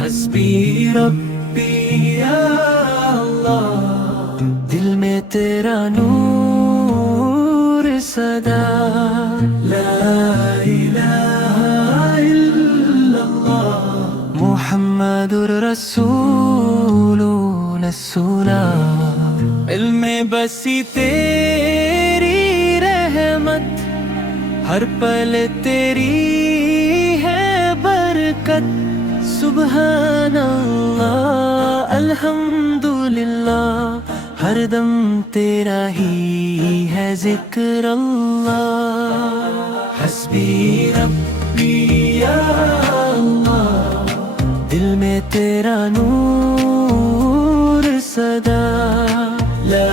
حسبی ربی یا اللہ، دل میں تیرا نور صدا، لا الہ الا اللہ محمد الرسول رسولہ۔ علم میں بسی تیری رحمت، ہر پل تیری ہے برکت، سبحان اللہ الحمدللہ، ہر دم تیرا ہی ہے ذکر اللہ۔ حسبی ربی یا اللہ، دل میں تیرا نور صدا، لا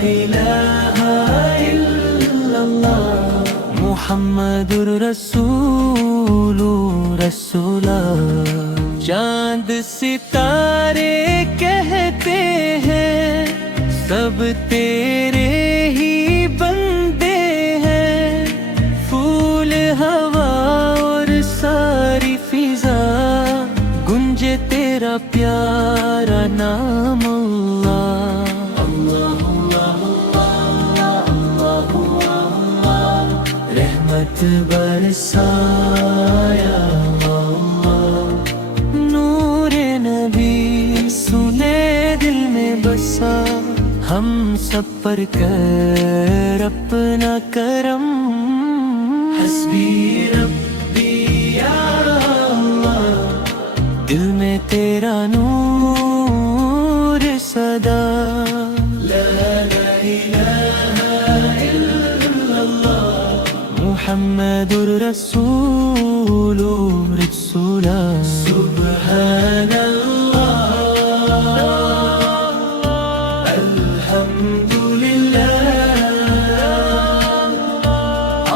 الہ الا اللہ محمد الرسول رسولہ۔ چاند ستارے کہتے ہیں سب تیرے ہی بندے ہیں، پھول ہوا اور ساری فضا گنجے تیرا پیارا نام اللہ۔ اللہ اللہ اللہ اللہ، رحمت برسایا اللہ، نور نبی سنے دل میں بسا، ہم سب پر کر اپنا کرم۔ حسبی ربی یا اللہ، دل میں تیرا نور صدا، لا الہ الا اللہ محمد الرسول رسولہ۔ سبحان اللہ الحمدللہ،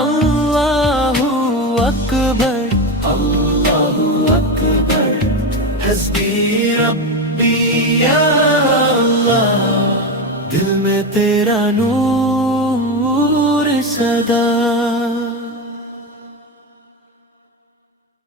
اللہ اکبر اللہ اکبر، حسبی ربی یا اللہ، دل میں تیرا نور صدا۔